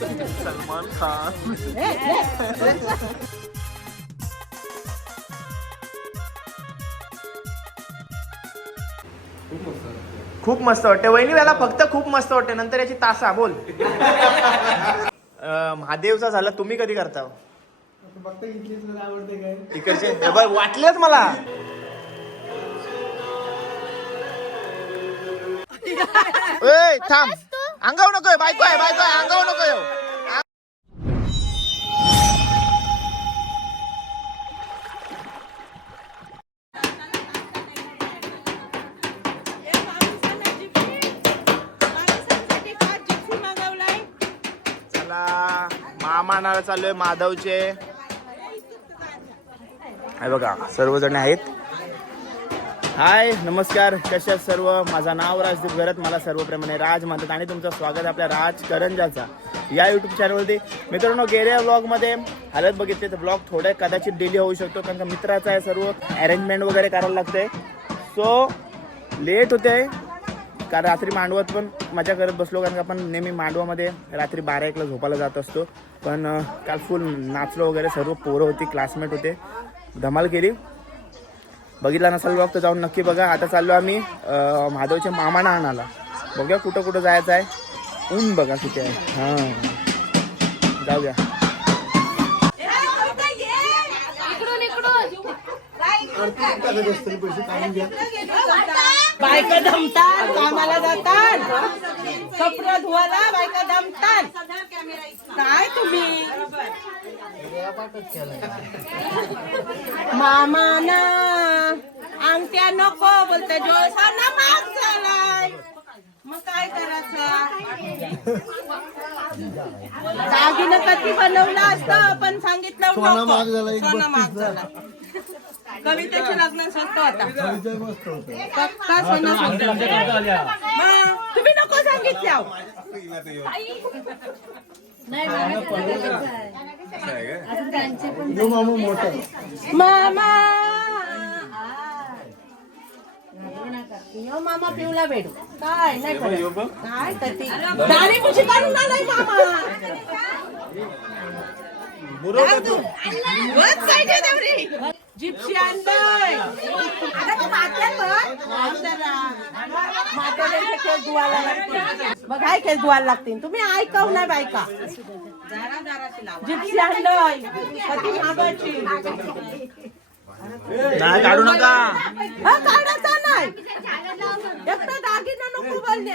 सलमान खान. खूप मस्त वाटते वहिनी, याला फक्त खूप मस्त वाटते, नंतर याची तासा बोल. महादेवचा झाला, तुम्ही कधी करता? इकडचे वाटलेच मला. थांब, अंगाव नकोय, बायको आहे, बायको आहे, अंगाव नकोय. मामानाला चाललोय माधवचे. हे बघा सर्वजण आहेत. हाय नमस्कार, कशा सर्व. माझं नाव राजदीप घरत, मला सर्वप्रमाणे राज म्हणतात आणि तुमचं स्वागत आपल्या राज करंजाचा या यूट्यूब चॅनलवरती. मित्रांनो गेल्या व्लॉगमध्ये हालत बघितले तर ब्लॉग थोडे कदाचित डिले होऊ शकतो, कारण का मित्राचा आहे, सर्व अरेंजमेंट वगैरे करायला लागते, सो लेट होते. कारण रात्री मांडवात पण मजा करत बसलो, कारण का आपण नेहमी मांडवामध्ये रात्री 12-1ला झोपायला जात असतो. पण काल फुल नाचलो वगैरे, सर्व पोरं होती, क्लासमेट होते, धमाल केली. बघितला नसाल ब्लॉग तर जाऊन नक्की बघा. आता चाललो आम्ही महादेवच्या मामाना आणायला. बघूया कुठं कुठं जायचं आहे. ऊन बघा किती आहे. हां जाऊया. बायका दमतात, कामाला जातात, कपडे धुवायला बायका दमतात. काय तुम्ही मामाना अंगठ्या नको बोलते, जोसाना माग झालाय, मग काय करायचं. दागिनं कधी बनवलं असतं पण सांगितलं सोनं महाग झाला. कवितेचे लग्न स्वस्त होता, पक्का सोनं स्वस्त. तुम्ही नको सांगितल्या मामा. मामा पिवला भेटू काय नाही काय कधी दारी कुशी काढून आलाय मामा. जिप्सी आणलंय. केस धुवायला लागतील, मग काय केस धुवायला लागतील. तुम्ही ऐकव नाही बायका. जिप्सी आणलंय, कधी मागायची नाही काढू नका. हा काढायचा नाही, एकदा दागिना नको बोलले.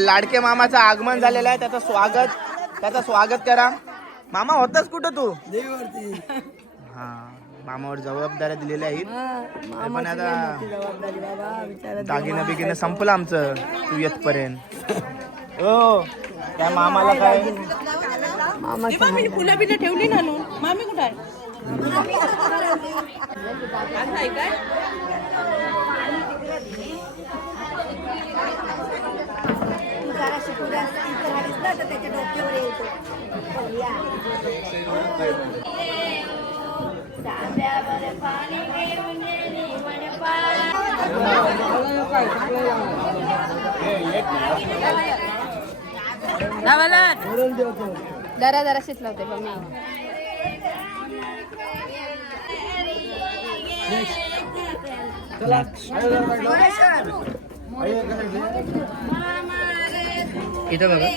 लाडके मामाचं आगमन झालेलं आहे, त्याचं स्वागत करा. मामा होताच कुठं तू? हा मामावर जबाबदाऱ्या दिलेल्या आहेत, पण आता दागिनं बिगिनं संपलं आमचं तू येतपर्यंत. हो त्या मामाला काय फुलं बिलं ठेवली ना नू. मामी कुठं आहे? त्याच्या डोक्यावर येतो. Nawalan. जरा शिजलावते पण मी इथं बघा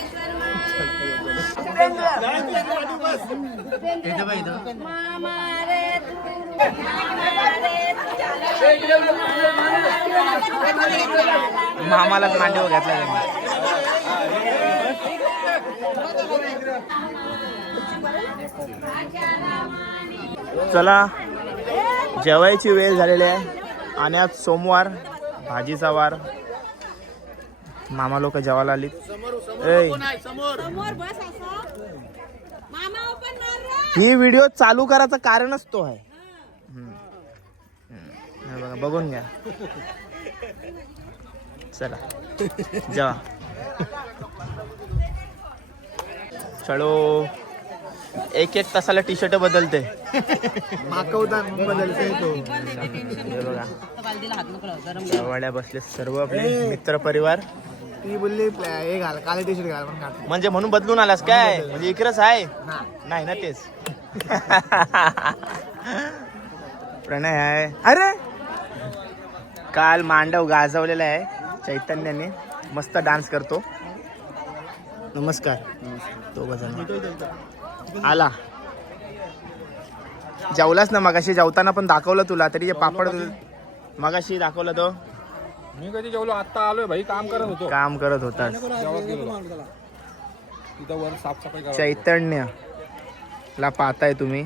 मामालाच मांडीवर घातला त्यांनी. चला जेवायची वेळ झालेली आहे आणि आज सोमवार भाजीचा वार. मामा लोक जेवायला आली. ही व्हिडिओ चालू करायचं कारणच तो आहे. हे बघा बघून घ्या. चला जेवा. चलो एक तासाला टी शर्ट बदलते. माकवता बदलते तो. हे बघा वाड्या बसले सर्व आपले मित्र परिवार. ती बोलली हे घाल काले टी शर्ट घाल म्हणजे म्हणून बदलून आलास काय म्हणजे इकडेच आहे नाही ना तेच. प्रणय आहे. अरे काल मांडव गाजवलेला आहे चैतन्याने. मस्त डान्स करतो. नमस्कार. तो बजन आला. जेवलास ना मगाशी. जेवताना पण दाखवलं तुला तरी पापड मगाशी दाखवलं तो. मी कधी जेवलो आता आलोय भाई. काम करत होतास. इथं वर साफसफाई करा. चैतन्य ला पाहताय तुम्ही.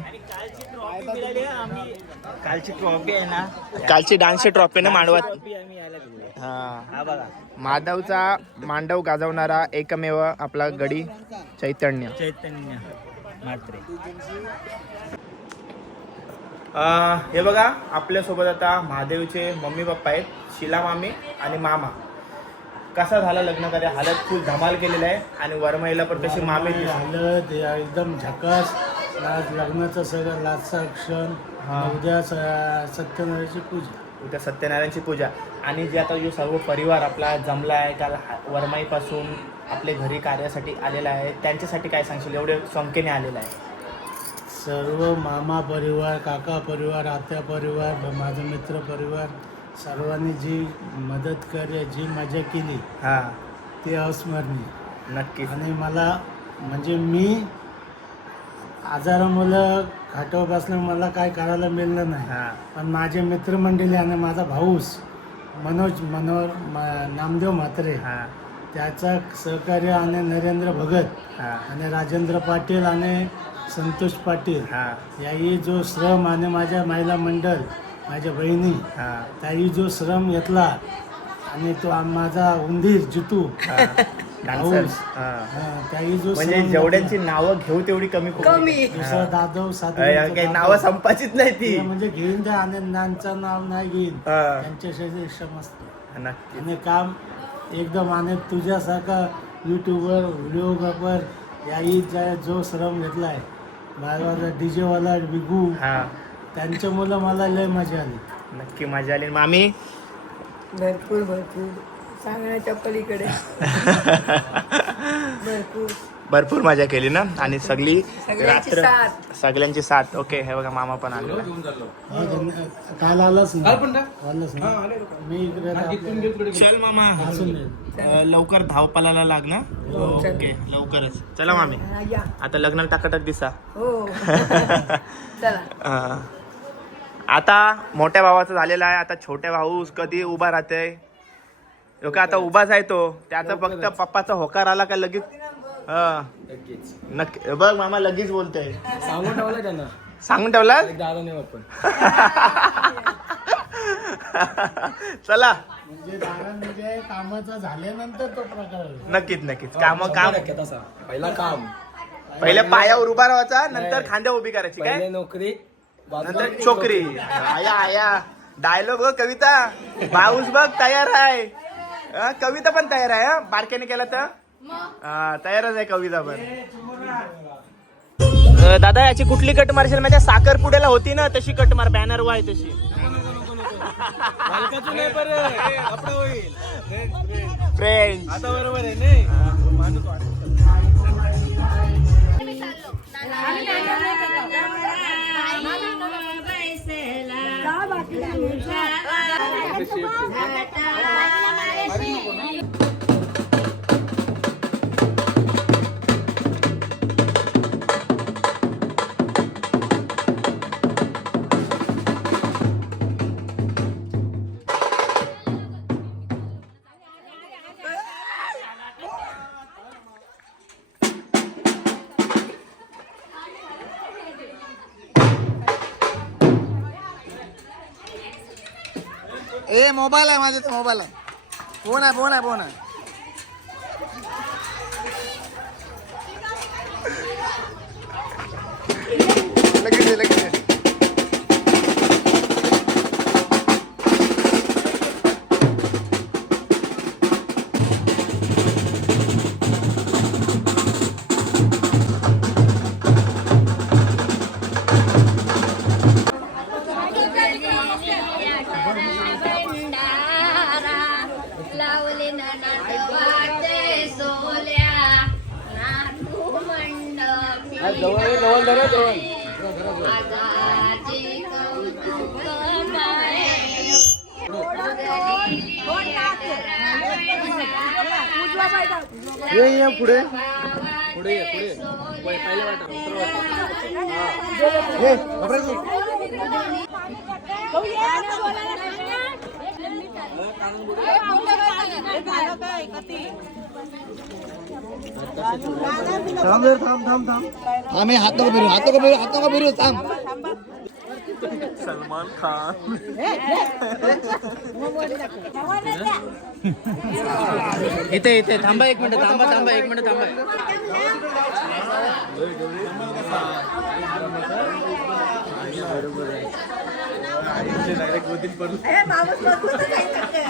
कालची ट्रॉफी आहे ना. कालची डान्सची ट्रॉफी ना मांडवात. हा माधवचा मांडव गाजवणारा एकमेव आपला गडी चैतन्य म्हात्रे. हे बघा आपल्यासोबत आता महादेवचे मम्मी पप्पा आहेत. शिला मामी आणि मामा. कसा झाला लग्न कार्य. हालत फुल धमाल केलेला आहे आणि वरमाईला पण कशी मामी हालत एकदम झकास. आज लग्नाचं सगळं लाचा क्षण. उद्या सत्यनारायणची पूजा. उद्या सत्यनारायणची पूजा. आणि जे आता जो सर्व परिवार आपला जमला आहे काल वरमाईपासून आपले घरी कार्यासाठी आलेला आहे त्यांच्यासाठी काय सांगशील. एवढे संख्येने आलेला आहे. सर्व मामा परिवार, काका परिवार, आत्या परिवार, माझा मित्र परिवार सर्वांनी जी मदत करे जी मजा केली ते अविस्मरणीय नक्की. आणि मला म्हणजे मी आजारामुळं खाटावर बसल्यामुळे मला काय करायला मिळलं नाही. पण माझे मित्रमंडळी आणि माझा भाऊस मनोहर नामदेव म्हात्रे त्याचा सहकार्य आणि नरेंद्र भगत आणि राजेंद्र पाटील आणि संतोष पाटील याही जो श्रम आणि माझ्या महिला मंडळ माझ्या बहिणी त्याही जो श्रम घेतला आणि तो माझा उंदीर जितू त्याही जो म्हणजे जेवढ्यांची नावं घेऊ तेवढी कमी दुसरा दादव काही नावं संपायचीच नाही ती. म्हणजे घेईन त्या आनंदांचं नाव नाही घेईन त्यांच्याशी समजतं. आणि काम एकदम आणि तुझ्यासारखा युट्यूबवर व्हिडिओग्राफर याही जो श्रम घेतलाय माझा डीजे वाला विगू त्यांच्यामुळे मला लय मजा आली. नक्की मजा आली. मामी भरपूर सांगण्याच्या पलीकडे भरपूर मजा केली ना. आणि सगळी सगळ्यांची रात्र साथ. सगळ्यांची साथ. ओके हे बघा मामा पण आले. काल आलाच ना मी इकडे चल मामा लवकर धावपाला लाग ना. ओके लवकरच. चला मामी आता लग्नाला टाकटक दिसा. हो चला. आता मोठ्या भावाचं झालेला आहे. आता छोट्या भाऊ कधी उभा राहते. का आता उभाच आहे तो. त्याचा फक्त पप्पाचा होकार आला का लगेच नक्की बघ मामा लगेच बोलतोय. सांगून ठेवलं त्यांना. सांगून ठेवला. दादा नाही आपण. चला म्हणजे कामाचं झाल्यानंतर तो प्रकार नक्कीच काम तसा पहिला काम. पहिले पायावर उभा राहायचा नंतर खांद्या उभी करायची काय. नोकरी नंतर छोकरी. आया डायलॉग बघ. कविता भाऊस बघ तयार आहे. कविता पण तयार आहे. बारक्याने केला तर तयारच आहे कविता पण. दादा याची कुठली कट मारशील. माझ्या साखरपुड्याला होती ना तशी कट मार. बॅनर वर आहे तशी. फ्रेंड आता बरोबर आहे. ए मोबाईल आहे माझ्या मोबाईल आहे. फोन आहे फोन आहे फोन आहे. लगेच ये, लगेच ये. लावले नाते सोल्या नातू मंडपी आजाची कौतुक माये. ये पुढे पुढे ये, पुढे ये. पहिल्या वाटा आम्ही हात नको फिरू, हात नको फिरू, हात नको फिरू. थांब. सलमान खान इथे इथे थांबा एक मिनिट थांबा थांबा एक मिनिट थांबा माणूस मजबूतच आहे सगळे.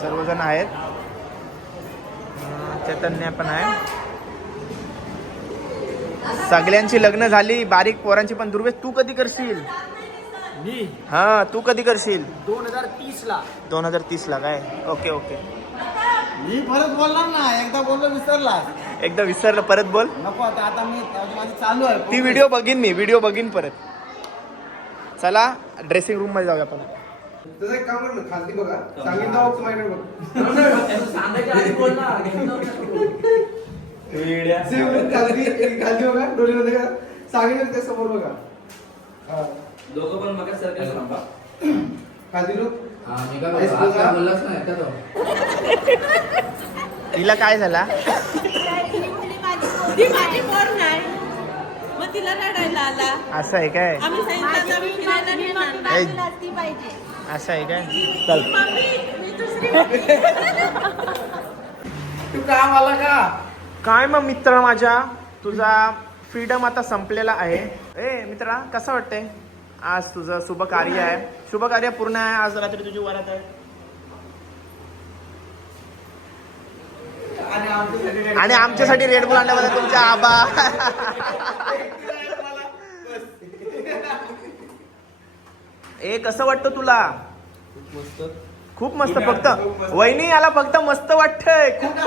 सर्वजण आहेत. चैतन्य पण आहे. सगळ्यांची लग्न झाली, बारीक पोरांची पण. दुर्वेश तू कधी करशील? मी हा तू कधी करशील? 2030 ला. 2030 ला काय? Okay okay. मी परत बोलणार ना, एकदा बोललो विसरला. एकदा विसरलं, परत बोल. नको आता मी माझं चालू आहे. ती व्हिडिओ बघीन परत. चला ड्रेसिंग रूम मध्ये जाऊया आपण. तसं एक काम करलं, खालती बघा, सांगितलं होतं माझ्याकडे बघ. सांगायच्या आधी बोल ना. खालती बघा, डोळ्यामध्ये का सांगितलं त्या समोर बघा. लोक पण मग सरकार थांबा. खालती लोक. मी काय बोललाच नाही का तो. तिला काय झाला? ती माझी पोर नाही, मग तिला रडायला आला. असं आहे काय? आम्ही सांगितलं आम्ही फिरायला नेणार नाही. असं आहे काय? चल. मी दुसरी तू काम आला का? काय मग मित्र माझ्या, तुझा फ्रीडम आता संपलेला आहे. ए मित्रा, कसं वाटतंय? आज तुझं शुभ कार्य आहे, शुभ कार्य पूर्ण आहे. आज रात्री तुझी वरात आहे आणि आमच्यासाठी रेड बुल आणल्याबद्दल तुमच्या आबा. ए कसं वाटतं तुला? खूप मस्त. फक्त वहिनी याला फक्त मस्त वाटतंय खूप.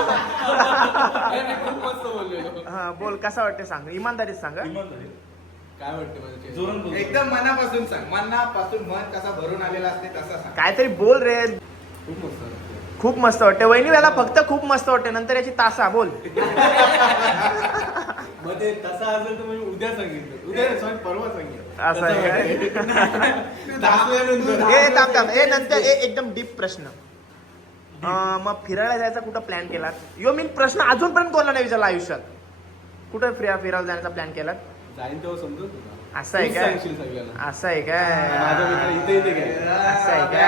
हा बोल, कसं वाटतंय सांग, इमानदारीत सांग. काय वाटतं? एकदम मनापासून सांग, मनापासून. मन कसा भरून आलेला असते तसा सांग. काहीतरी बोल रे. खूप मस्त. खूप मस्त वाटते वहिनी याला फक्त खूप मस्त वाटते. नंतर याची तासा बोल. मग ते तसा असेल तर मी उद्या सांगितलं, उद्या सॉरी परवा सांगितलं. असं आहे काय? ए थांब. ए नंतर एकदम डीप प्रश्न. मग फिरायला जायचा कुठं प्लॅन केलात? यो मी प्रश्न अजूनपर्यंत कोणाला नाही विचारला आयुष्यात. कुठं फिरायला जाण्याचा प्लॅन केलात? जाईन तेव्हा समजत तुला. असं आहे काय? असं आहे काय? माझा मित्र इथे काय असं आहे काय?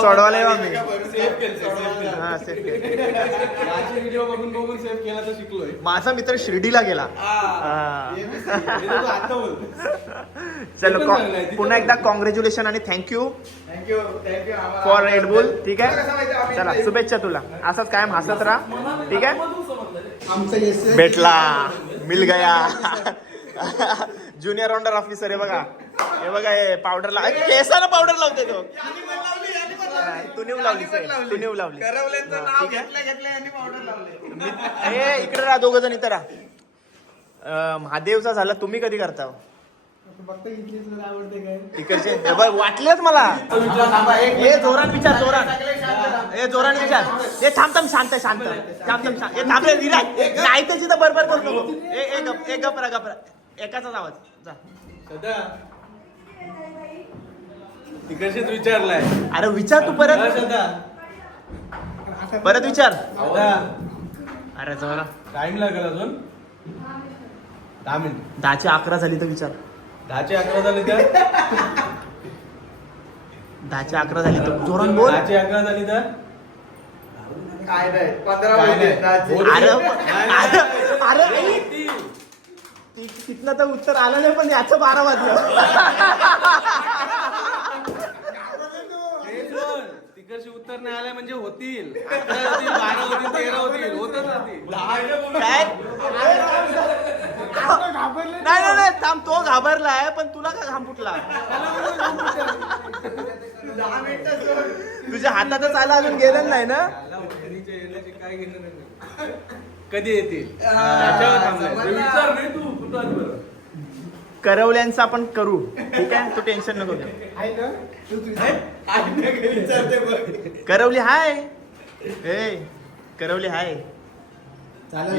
सोडवायला येऊ आम्ही. हा सेफ केलं. माझे व्हिडिओ बघून सेव्ह केला तर शिकलोय. माझा मित्र शिर्डीला गेला. आता बोल. चलो पुन्हा एकदा कॉंग्रॅच्युलेशन आणि thank you thank you for red boule. ठीक आहे, चला शुभेच्छा तुला. असंच कायम हसत राहा. ठीक आहे. भेटला, मिल गया. ज्युनियर ऑर्डर ऑफिसर आहे बघा. हे बघा, हे पावडर केसाला पावडर लावते तो. तू नेऊ लावलीस, तू नेऊ लावली. हे इकडे राहा, दोघ जण इथं राहा. महादेवचा झाला, तुम्ही कधी करता? इकडचे हे बघ वाटलेच मला. हे जोरात विचार, जोरात. हे जोराने विचार. हे थांब शांत शांत. हे थांब रे विराट. नाही तर तिथं बरोबर करू नको. एक गपरा एकाचाच आवाज. जा तिकडचेच विचारलाय. अरे विचार तू परत विचार. अरे जोरा टाइम लागेल अजून 10 मिनिट. 10:11 झाली तर विचार. 10:11 झाले तर 10:11 झाली तर जोरान बोल. 10:11 झाली तर काय नाही 15 अरे तिथनं तर उत्तर आलं नाही, पण याचं 12 वाजलं. तिकडचे उत्तर नाही आले म्हणजे होतील. 12 होतील, 13 होतील, होतच राहतील. काय? नाही थांब, तो घाबरलाय पण तुला का घाम फुटला? तुझ्या हातातच आला, अजून गेलं नाही ना. काय घेणं नाही. कधी येतील त्याच्यावर थांबलाय. विचार नाही तू कुठं बरं. करवल्यांचं आपण करू. ठीक आहे, तू टेन्शन नको घेऊ. करवली हाय. करवली हाय.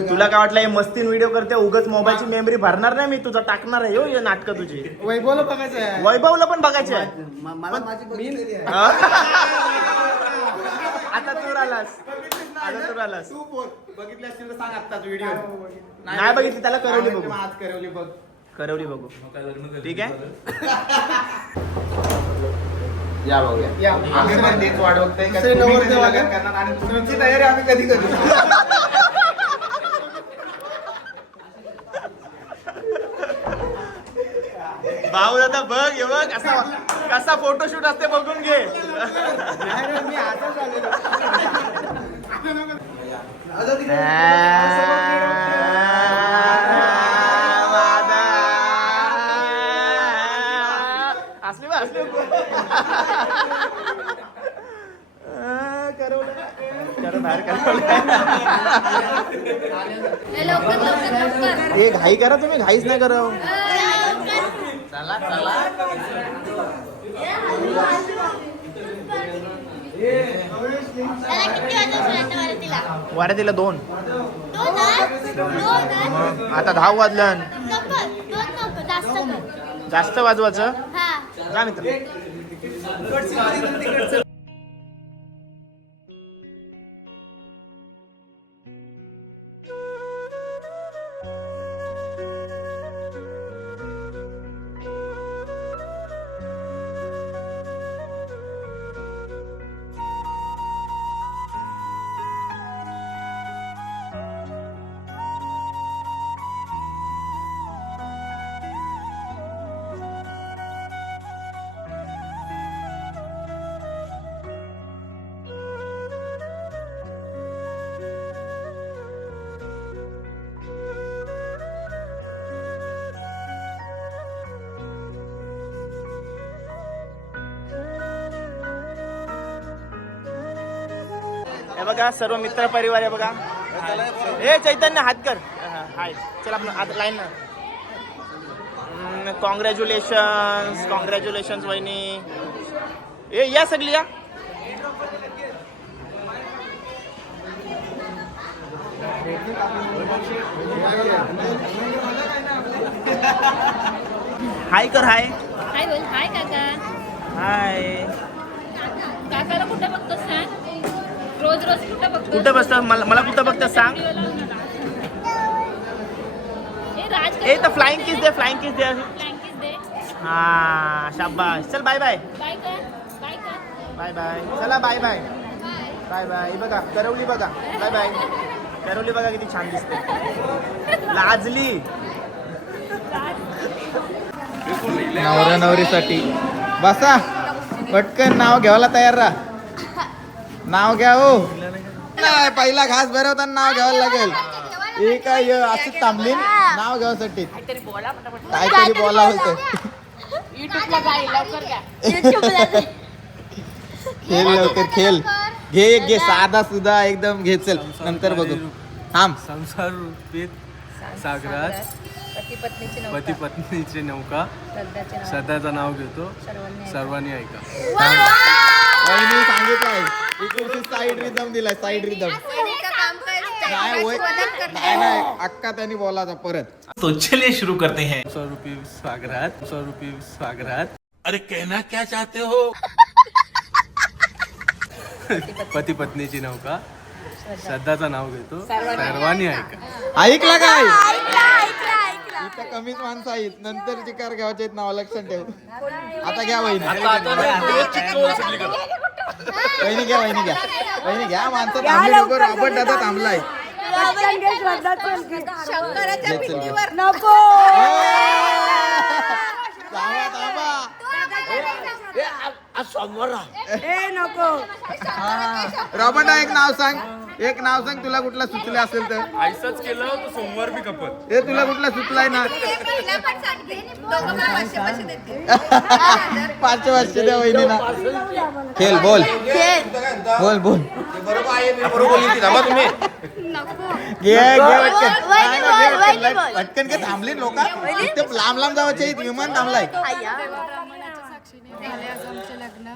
तुला काय वाटलं हे मस्तीन व्हिडिओ करते उगाच मोबाईलची मेमरी भरणार नाही मी. तुझा टाकणार आहे हे नाटकं तुझी. वैभवला बघायचं आहे. वैभवला पण बघायचे आहे. आता तू आलास. तू बघितले असतील तर सांग आत्ताच व्हिडिओ. नाही बघितली त्याला करवली बघू. आज करवली बघ. करवली बघू. ठीक आहे. या बघूया. आम्ही पण तेच वाट बघतोय का तुम्ही कधी लग्न करणार आणि तुमची तयारी आम्ही कधी करू. भाऊ दादा बघ, हे बघ असा कसा फोटोशूट असते बघून घे. असली बा असली लवकर लवकर लवकर हे घाई करा तुम्ही, घाईच नाही करा. त्याला किती वाजता सोडायचं वारतीला? वाऱ्यातीला 2. दोन आता 10 वाजलं. नको जास्त कर. जास्त वाजवायचं. हा जा मित्र. हे बघा सर्व मित्र परिवार आहे बघा. हे चैतन्य हात कर. हाय चल आपण आता लाईन. कॉंग्रॅच्युलेशन्स वहिनी. ए या सगळी या. हाय कर. हाय हाय बोल. हाय काका. हाय. काकाला कुठं बघतोस सांग. रोज रोज कुठं बघतोस? कुठं बसतं मला कुठं बघतं सांग. ए तर फ्लाइंग किस दे. फ्लाइंग किस दे. हा शाबाश. चल बाय बाय. बाय कर. बाय कर. Bye bye. चला बाय बाय. Bye bye. बघा करवली बघा. Bye bye. करवली बघा किती छान दिसते. लाजली. नवरा नवरीसाठी बसा पटकन नाव घ्यायला तयार राहा. नाव घ्या हो. नाही पहिला घास भरवताना नाव घ्यावं लागेल. हे काय असं थांबली नाव घ्यावासाठी काहीतरी बोला बोलतो. खेळ लवकर खेळ. घे साधा सुद्धा एकदम घे. चल नंतर बघू. थांब. संसार रूपीत सागरात पती पत्नीची नौका सध्याचं नाव घेतो सर्वांनी ऐका. वहिनी सांगितलंय इकडची साईड रिदम दिलाय. साईड रिदम नाही होय. नाही अक्का त्यांनी बोलायचा परत. तो चलिए शुरू करते हैं. स्वरूपी सागरात अरे कहना क्या चाहते हो. पती पत्नीची नौका सध्याचं नाव घेतो सर्वांनी ऐका. ऐकला काय. इथं कमीच माणसं आहेत. नंतर चिकार घ्यायचे आहेत नाव लक्षात ठेव. आता घ्या वहिनी. वहिनी घ्या. वहिनी घ्या. माणसं थांबली. रॉबर्ट दादा थांबलाय. नको. थांबा. ए नको. रॉबर्ट एक नाव सांग. एक नाव सांग तुला कुठला सुचले असेल तर. आयसच केलं तर सोमवार बी कपल. हे तुला कुठला सुचलाय ना. 500 द्या वहिनीला. खेळ बोल. बोल. घे पटकन घे. थांबली लोक. लांब जावायचे. विमान थांबलाय. झाले आज आमचे लग्न.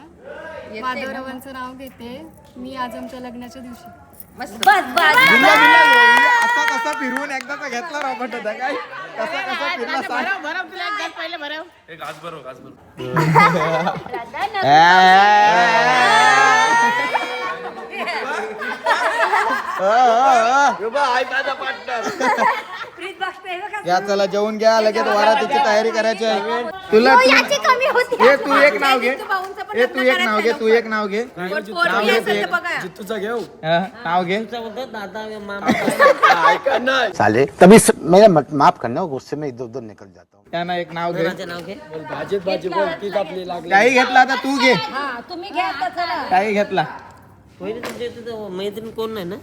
माधवरावांचं नाव घेते मी आज आमच्या लग्नाच्या दिवशी. असा कसा फिरवून एकदाचा घेतला रॉबर्ट होता काय. कसा फिरला सांग. घ्या चला जेवून घ्या. लगेच वारातीची तयारी करायची आहे. तुला कमी होती. हे तू एक नाव घे. भाऊंचं पण हे लग्न तू एक करायचं नाव घे. आहे तू एक नाव घे. कोण नाव पोरगी घे असेल ते. तर बघा. नाव घे. साले तभी मेरा माफ करना गुस्से में इधर उधर निकल जाता हूँ. त्यांना एक नाव घे. काही घेतला आता तू घे. हा तुम्ही घ्या आता चला. काही घेतला. मैत्रीण कोण नाही ना.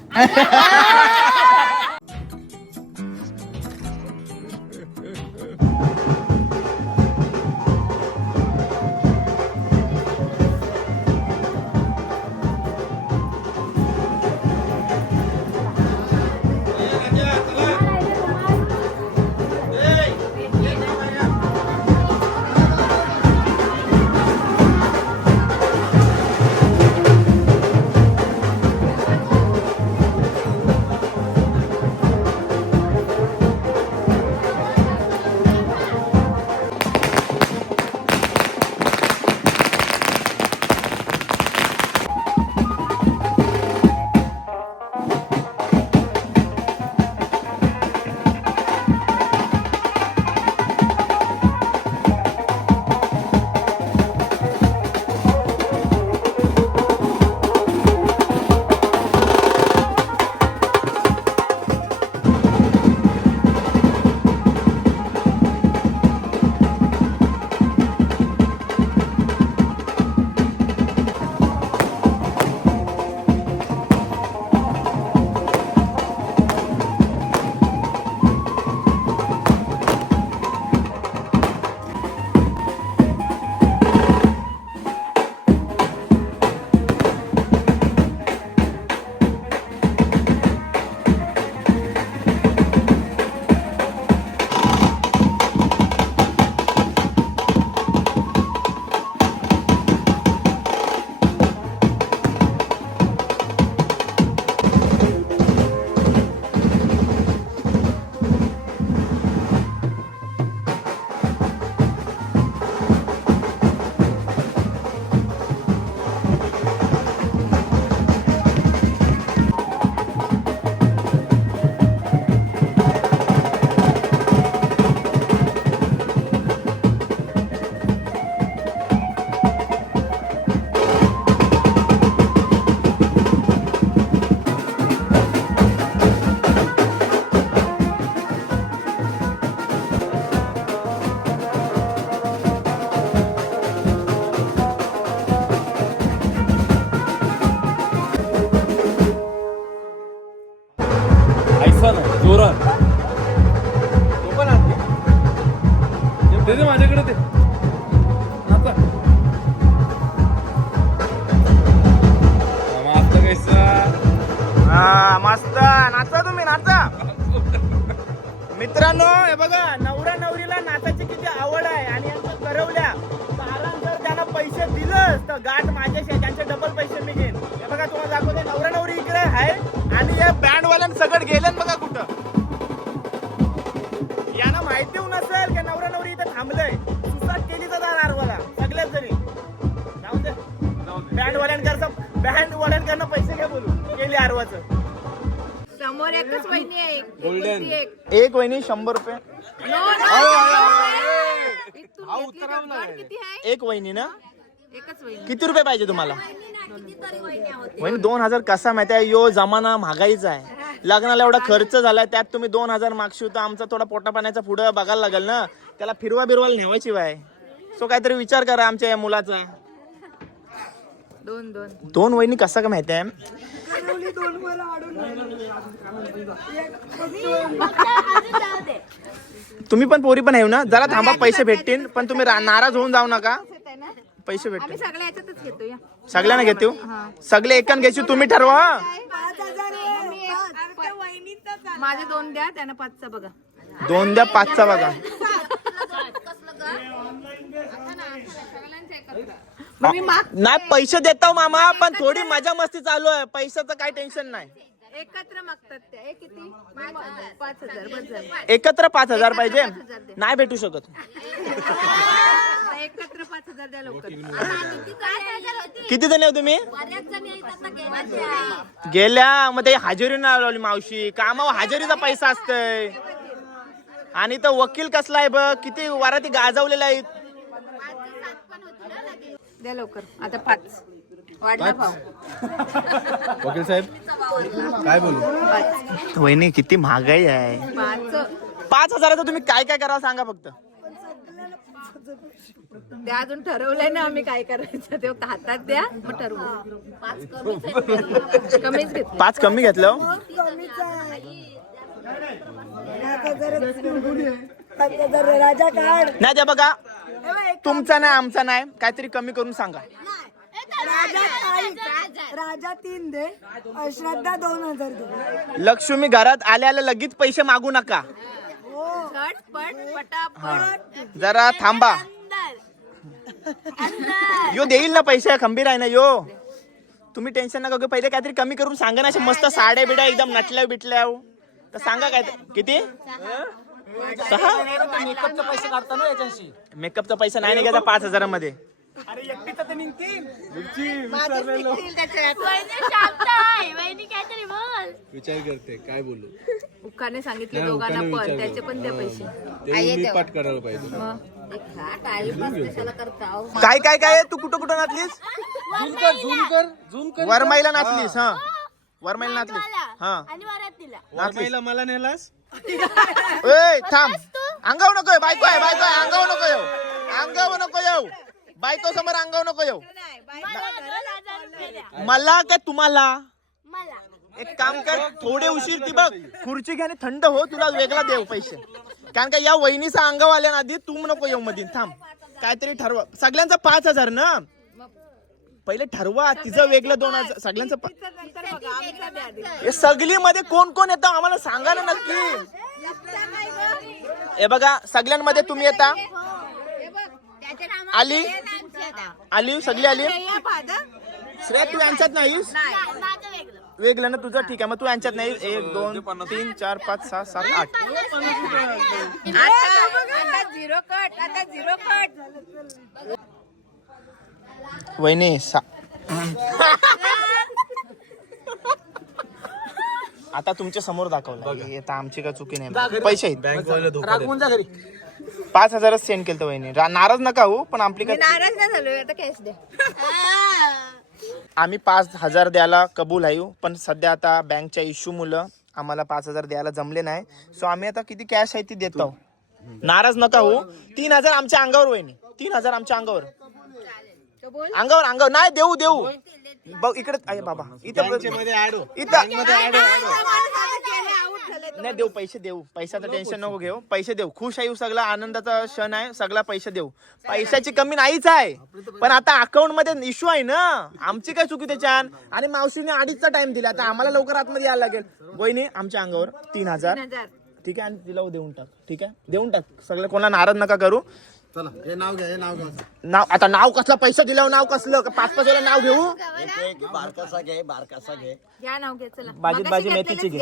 ऐसा ना जोरात. ते दे माझ्याकडे ते. नाचा. मस्त कैसा. हा मस्त नाचा तुम्ही नाचा. मित्रांनो हे बघा नवरा नवरीला नाचाची किती आवड आहे आणि यांचं ठरवल्या कारण जर त्यांना पैसे दिलंच तर गाठ माझ्याशी आहे. त्यांचे डबल पैसे मी घेईन. हे बघा तुम्हाला दाखवते नवरा नवरी इकडे आहे आणि हे बँडवाल्यां सगळं गेले बघा कुठं. यांना माहिती नसेल की नवरा नवरी इथे थांबलंय. सुसाट केली तर नारवाला सगळ्याच जणी जाऊ दे. बँडवाल्यांकडनं पैसे घ्या बोलू केली आरवाचं. समोर एकच वहिनी आहे. गोल्डन. एक वहिनी 100 रुपये. किती आहे? एक वहिनी ना. एकच वहिनी. किती रुपये पाहिजे तुम्हाला? वहिनी 2000 कसा माहिती आहे यो जमाना महागाईचा आहे. लग्नाला एवढा खर्च झालाय त्यात तुम्ही 2000 मागशी तर आमचा थोडा पोटा पाण्याचा पुढे बघायला लागेल ना. त्याला फिरवा बिरवायला नेवायची वाय. सो काहीतरी विचार करा आमच्या या मुलाचा. दोन वहिनी कसा का माहिती आहे. तुम्ही पण पोरी पण आहे ना. जरा थांबा पैसे भेटतील पण तुम्ही नाराज होऊन जाऊ नका. पैसे भेटतील. सगळ्या याच्यातच घेतो या. सगळ्यांना घेतो. सगळे एकान घ्यायची तुम्ही ठरवा. माझे 2 द्या त्यांना 5चा बघा. 2 द्या 5चा बघा. नाही पैसे देतो मामा पण थोडी मजा मस्ती चालू आहे. पैशाचं काही टेन्शन नाही. एकत्र मागतात त्या. हे किती? 5000 बस. एकत्र 5000 पाहिजे. नाही भेटू शकत. एकत्र 5000 द्या लवकर. किती जण आहे तुम्ही? गेल्या मग ते हजेरी लावली मावशी. कामावर हजेरीचा पैसा असतंय. आणि तो वकील कसला आहे बघ. किती वराती गाजवलेला आहे. द्या लवकर आता 5 वाढला भाव. वकील साहेब काय बोलू? वहिनी किती महागाई आहे. 5,000 तुम्ही काय काय करावं सांगा फक्त. ते अजून ठरवलंय ना आम्ही काय करायचं ते हातात द्या मग ठरवू. 5 कमीच घेतलं. 5 कमी घेतलं. राजा कार्ड नाही द्या बघा, तुमचा नाही आमचा नाही, काहीतरी कमी करून सांगा. राजा 3 दे, श्रद्धा 2,000 दे. लक्ष्मी घरात आल्या लगेच पैसे मागू नका, जरा थांबा. यो देईल ना पैसे, खंबीर आहे ना यो. तुम्ही टेन्शन नका घेऊ, पहिले काहीतरी कमी करून सांगा ना. अशा मस्त साड्या बिड्या एकदम नटल्या बिटल्या तर सांगा काय. किती? 6. मेकअपचा पैसा नाही घ्यायचा 5,000 मध्ये. विचार करते काय बोलू. उखाने सांगितले दोघांना पण त्याचे पण द्या पैसे. ते मी पाठ करायला पाहिजे. काय काय काय तू कुठं कुठं नाचलीस? वरमाईला नाचलीस. हा वरमाईला नाचलीस. हा वरमाईला मला नेलास. ए थांब, अंगाव नको येऊ. बायको आहे, बायको आहे, अंगाव नको येऊ, अंगाव नको येऊ. बायको समोर अंगाव नको येऊ. मला काय तुम्हाला? एक काम कर, थोडे उशीर ती बघ खुर्ची घ्या आणि थंड हो, तुला वेगळा देऊ पैसे. कारण का या वहिनीचा अंगाव आल्या ना आधी तू नको येऊ मधीन. थांब, काहीतरी ठरवा. सगळ्यांचा 5,000 ना, पहिले ठरवा. तिचं वेगळं 2,000. सगळ्यांचं हे सगळी मध्ये कोण कोण येतं आम्हाला सांगा ना नक्की. हे बघा सगळ्यांमध्ये तुम्ही येता. आली आली सगळी आली. श्रेया तू यांच्यात नाहीस? वेगळं ना तुझं, ठीक आहे. मग तू यांच्यात नाही. 1 2 3 4 5 6 7 8. वहिनी आता तुमच्या समोर दाखवलं. आता आमची काय चुकी नाही. पैसे आहेत 5,000च सेंड केलं वहिनी. नाराज नका हो, पण आपली काय नाराज नाही झालो. आता कॅश द्या. आम्ही 5,000 द्यायला कबूल आहे, पण सध्या आता बँकच्या इश्यू मुलं आम्हाला 5,000 द्यायला जमले नाही. सो आम्ही आता किती कॅश आहे ती देतो. नाराज नका हो. 3,000 आमच्या अंगावर वहिनी. 3,000 आमच्या अंगावर. अंगावर नाही देऊ देऊ. बघ इकडे आहे बाबा. इथं नाही देऊ पैसे देऊ. पैशाचं टेन्शन नको घेऊ. पैसे देऊ. खुश आहे, सगळा आनंदाचा क्षण आहे. सगळा पैसे देऊ. पैशाची कमी नाहीच आहे, पण आता अकाउंट मध्ये इश्यू आहे ना. आमची काय चुकी त्याच्यात. आणि मावशीने 2:30चा टाइम दिला. आता आम्हाला लवकर आतमध्ये यायला लागेल. वहिनी आमच्या अंगावर 3,000 ठीक आहे. आणि तिला देऊन टाक. ठीक आहे देऊन टाक. सगळं कोणाला नाराज नका करू. चला हे नाव घ्या, हे नाव घ्या. नाव आता नाव कसलं? पैसा दिल्यावर नाव कसलं? 5-5 वेळा नाव घेऊ. बारकासा घे, बारकासा घे. घ्या नाव घे. चला भाजी भाजी मेथीची घे.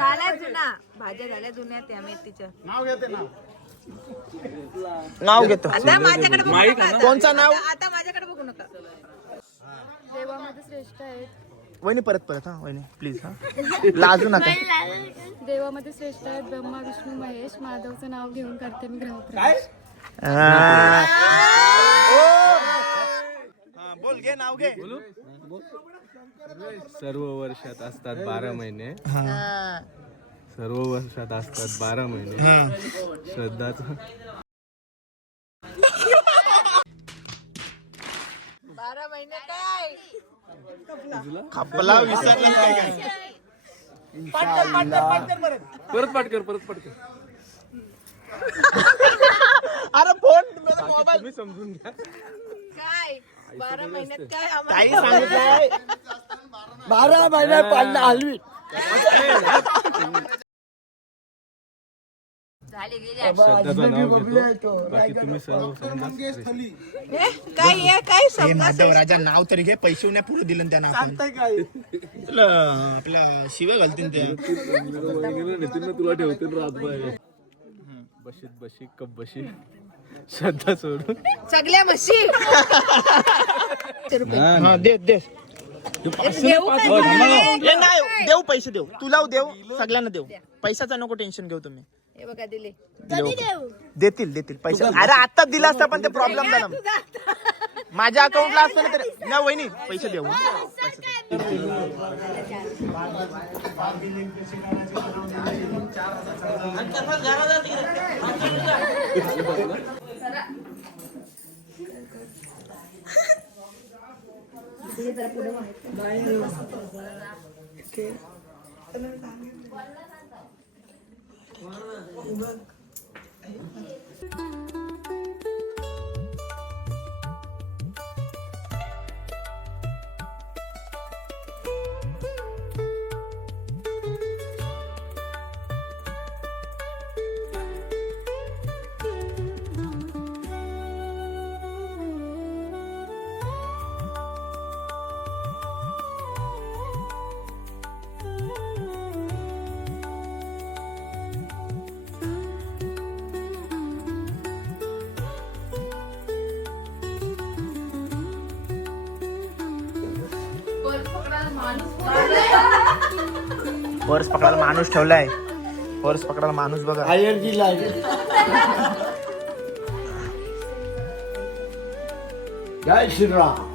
झाल्या जुना भाज्या झाल्या जुन्या त्या मेथीच्या. नाव घ्या, ते नाव. नाव घेतो. आता माझ्याकडे बघू नका. कोणचं नाव? आता माझ्याकडे बघू नका. देवामध्ये श्रेष्ठ आहेत. वहिनी परत हा वहिनी प्लीज. हा लाजू नका. देवामध्ये श्रेष्ठ आहेत ब्रह्मा विष्णू महेश. माधवचं नाव घेऊन करते मी गृहप्रवेश. बोल घे नाव घे. सर्व वर्षात असतात 12 महिने. सर्व वर्षात असतात 12 महिने. श्रद्धाच 12 महिने काय खपला विसरला काय काय. परत पाठ कर. अरे फोन मोबाईल मी समजून घ्या. काय 12 महिन्यात काय काही सांगितलंय. 12 महिने पाळणं हलवी. श्रद्धाचं नाव घेतो. बाकी तुम्ही सर्व समजा. काय काय हे माधव राजा नाव तरी घे. पैसे पुढे दिलं त्यांना आपण. तुला आपल्या शिव्या घालतील ते. तुला ठेवतील रातभर. बशी कप बशी श्रद्धा सोडून सगळ्या म्हशी. हा दे दे. हे नाही देऊ पैसे देऊ. तुला देऊ, सगळ्यांना देऊ. पैशाचा नको टेन्शन घेऊ तुम्ही. हे बघा दिले. देतील पैसे. अरे आता दिला असता पण ते प्रॉब्लेम झाला. माझ्या अकाउंटला असतं ना तरी ना वहिनी पैसे देऊ. पर्स पकडायला माणूस ठेवलाय. पर्स पकडायला माणूस बघा. IRG live. जय श्रीराम.